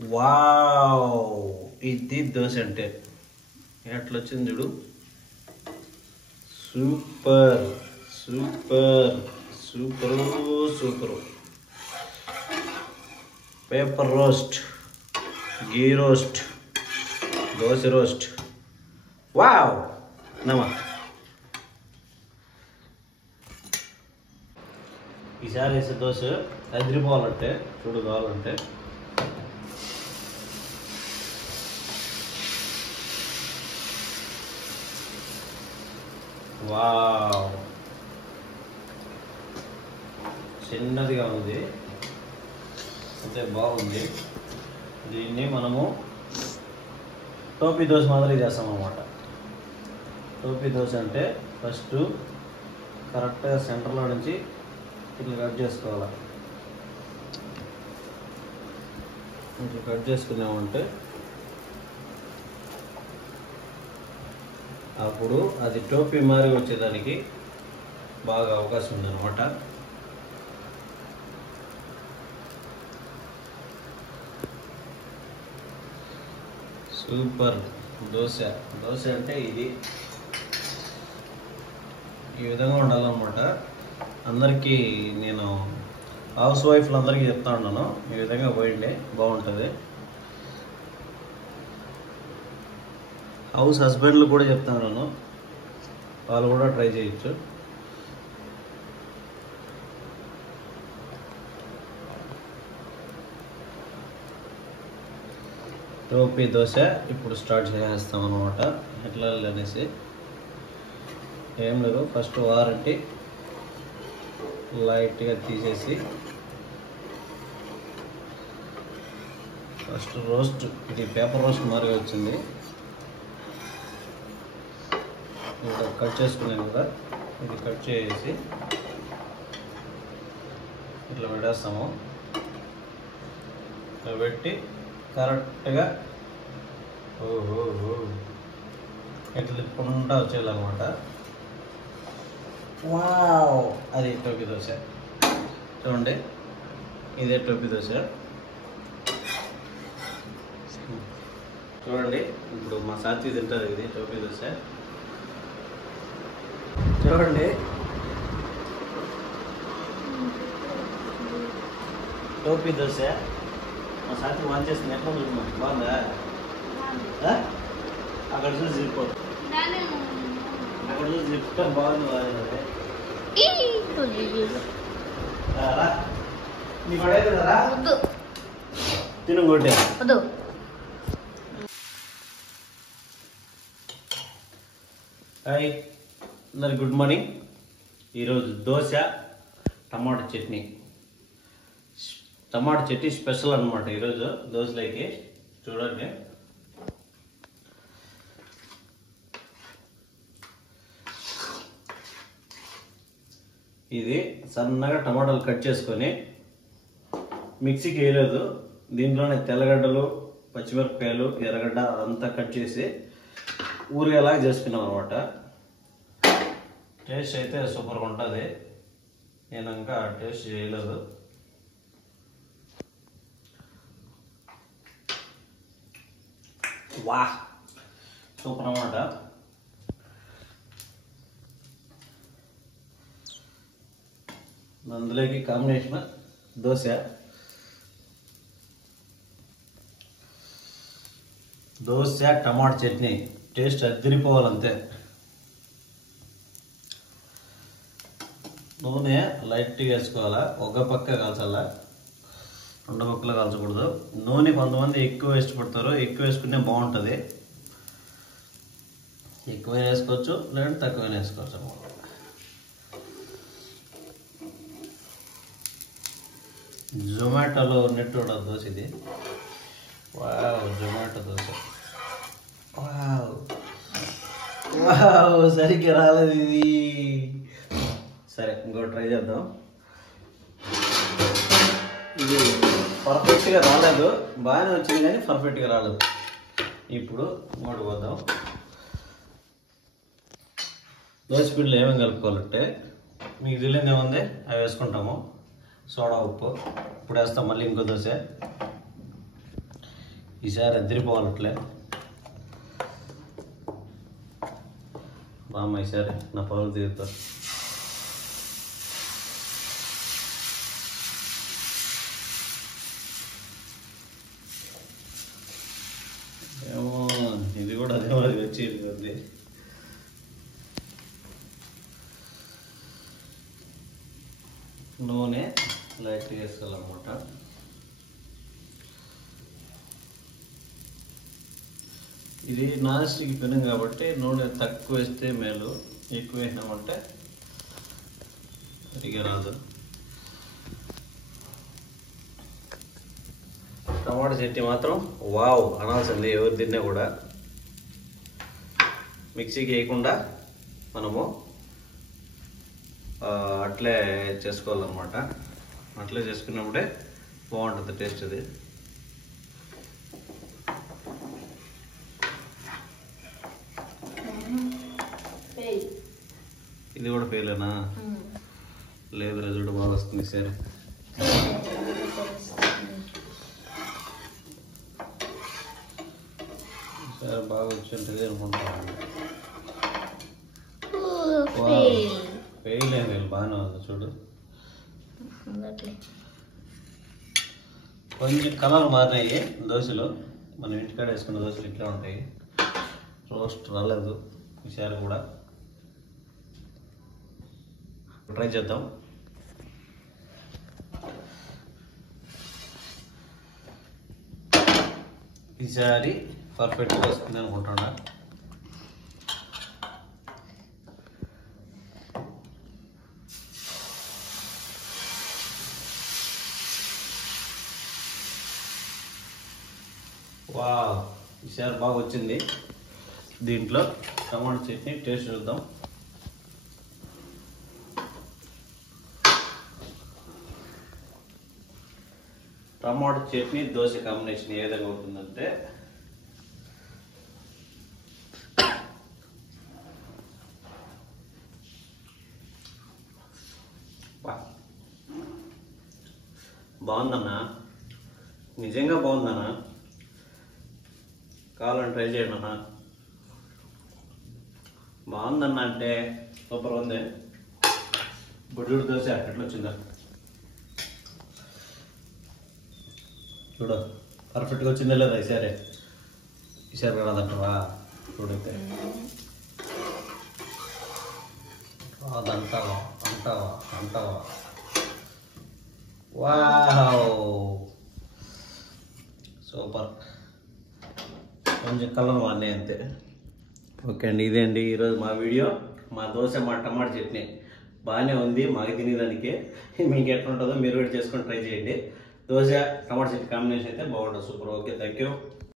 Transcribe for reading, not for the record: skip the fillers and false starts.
Wow, ఇది దోశ అంటే ఎట్లా వచ్చింది చూడు. Super super super super. Paper roast, ghee roast, dosa roast. Wow నమా. ఈసారి వేసే దోశ అదిరిపోవాలంటే చూడు, కావాలంటే వావ్, చిన్నదిగా ఉంది అంటే బాగుంది. దీన్ని మనము టోపీ దోశ మాదిరి చేస్తాం అన్నమాట. టోపీ దోశ అంటే ఫస్ట్ కరెక్ట్గా సెంటర్లో నుంచి ఇట్లా కట్ చేసుకోవాలి. ఇట్లా కట్ చేసుకున్నామంటే అప్పుడు అది టోపీ మారి వచ్చేదానికి బాగా అవకాశం ఉందన్నమాట. సూపర్ దోశ. దోశ అంటే ఇది ఈ విధంగా ఉండాలన్నమాట. అందరికీ నేను హౌస్ వైఫ్లు అందరికీ చెప్తా ఉన్నాను, ఈ విధంగా పోయిండే బాగుంటుంది. హౌస్ హస్బెండ్లు కూడా చెప్తా ఉన్నాను, వాళ్ళు కూడా ట్రై చేయొచ్చు. టోపీ దోశ ఇప్పుడు స్టార్ట్ చేసేస్తాం అన్నమాట. ఎట్లా అనేసి ఏం లేదు, ఫస్ట్ వారంటీ లైట్గా తీసేసి ఫస్ట్ రోస్ట్, ఇది పేపర్ రోస్ట్ మారిగా వచ్చింది. ఇక్కడ కట్ చేసుకున్నాను కదా, ఇది కట్ చేసి ఇట్లా పెట్టేస్తాము. ఇట్లా పెట్టి కరెక్ట్గా ఇట్లా తిప్పుకుంటా వచ్చేయాలన్నమాట. వావ్, అది టోపీ దోశ. చూడండి, ఇదే టోపీ దోశ. చూడండి, ఇప్పుడు మా సాత్వి తింటారు ఇది టోపీ దోశ. చూడండి, టోపీ దోశ మా సాత్వి వాన్ చేస్తుంది. ఎట్లా చూడమ్మా, బాగుందా? అక్కడ చూసి చెప్పు, అక్కడ చూసి చెప్తా బాగుంది. తిను కొట్టే. హాయ్ అందరికి గుడ్ మార్నింగ్. ఈరోజు దోశ టమాటా చట్నీ. టమాటా చట్నీ స్పెషల్ అనమాట ఈరోజు దోశలోకి. చూడండి, ఇది సన్నగా టమాటాలు కట్ చేసుకొని మిక్సీకి వేయలేదు, దీంట్లోనే తెల్లగడ్డలు, పచ్చిమిరపకాయలు, ఎర్రగడ్డ అదంతా కట్ చేసి ఊరిగేలాగా చేసుకున్నాం అనమాట. టేస్ట్ అయితే సూపర్గా ఉంటుంది. నేను ఇంకా టేస్ట్ చేయలేదు. వా, సూపర్ అన్నమాట. అందులోకి కాంబినేషన్ దోశ. దోశ టమాటా చట్నీ టేస్ట్ అదిరిపోవాలంతే. నూనె లైట్గా వేసుకోవాలా, ఒక పక్క కాల్చాలా, రెండు పక్కలు కాల్చకూడదు. నూనె కొంతమంది ఎక్కువ ఇష్టపడతారు, ఎక్కువ వేసుకుంటే బాగుంటుంది. ఎక్కువ వేసుకోవచ్చు, లేదంటే తక్కువ వేసుకోవచ్చు అన్నమాట. జొమాటోలో ఉన్నట్టు దోశ ఇది. Wow, Zomato dosa. Wow wow, సరిగ్గా రాలేదు ఇది. సరే, ఇంకో ట్రై చేద్దాం. ఇది పర్ఫెక్ట్గా రాలేదు, బాగానే వచ్చింది కానీ పర్ఫెక్ట్గా రాలేదు. ఇప్పుడు ఇంకోటి పోద్దాం. దోశ పిండిలో ఏమేమి కలుపుకోవాలంటే మీకు తెలియదు ఏముంది, అవి వేసుకుంటాము. సోడా, ఉప్పు. ఇప్పుడు వేస్తాం మళ్ళీ ఇంకో దోశ. ఈసారి అద్దరిపోవాలట్లే బామ్మ, ఈసారి నా పనులు తీరుతారు. ఏమో ఇది కూడా అదే మరి వచ్చి నూనె లైట్గా వేసుకోవాలన్నమాట. ఇది నాన్ స్టిక్ పెనం కాబట్టి నూనె తక్కువ వేస్తే మేలు, ఎక్కువ వేసినామంటే సరిగా రాదు. టమాటా చట్నీ మాత్రం వావ్ అనాల్సింది ఎవరు తిన్నా కూడా. మిక్సీకి వేయకుండా మనము అట్లే చేసుకోవాలన్నమాట. అట్లే చేసుకున్నప్పుడే బాగుంటుంది టేస్ట్. అది ఇది కూడా ఫెయిలేనా? లేదు, రిజల్ట్ బాగా వస్తుంది సరే. సరే బాగా వచ్చింటుంది అనుకుంటాను. ఫెయిల్ అయింది, బాగానే ఉంది చూడు. కొంచెం కలర్ మారినాయి దోశలు. మనం ఇంటికాడ వేసుకున్న దోశలు ఇట్లా ఉంటాయి, రోస్ట్ రాలేదు ఈసారి కూడా. ట్రై చేద్దాం. ఈసారి పర్ఫెక్ట్గా వస్తుంది అనుకుంటున్నా. వావ్, ఈసారి బాగా వచ్చింది. దీంట్లో టమాటా చట్నీ టేస్ట్ చూద్దాం. టమాటా చట్నీ దోశ కాంబినేషన్ ఏ విధంగా ఉంటుందంటే, బాగుందన్నా, నిజంగా బాగుందన్నా. కావాలని ట్రై చేయండి అన్న. బాగుందన్నా అంటే సూపర్ ఉంది. బొడ్డు దోశ ఎట్లా వచ్చిందా చూడు, పర్ఫెక్ట్గా వచ్చిందా లేదా? ఈసారి రాదంటావా? చూడైతే రాదంటావా? అంటావా? Wow super. కొంచెం కలర్ వాడినాయి అంతే. ఓకే అండి, ఇదే అండి ఈరోజు మా వీడియో. మా దోశ, మా టమాటా చట్నీ బాగానే ఉంది మాకు తినేదానికి. మీకు ఎట్లా ఉంటుందో మీరు కూడా చేసుకొని ట్రై చేయండి. దోశ టమాటా చట్నీ కాంబినేషన్ అయితే బాగుంటుంది, సూపర్. Okay, thank you.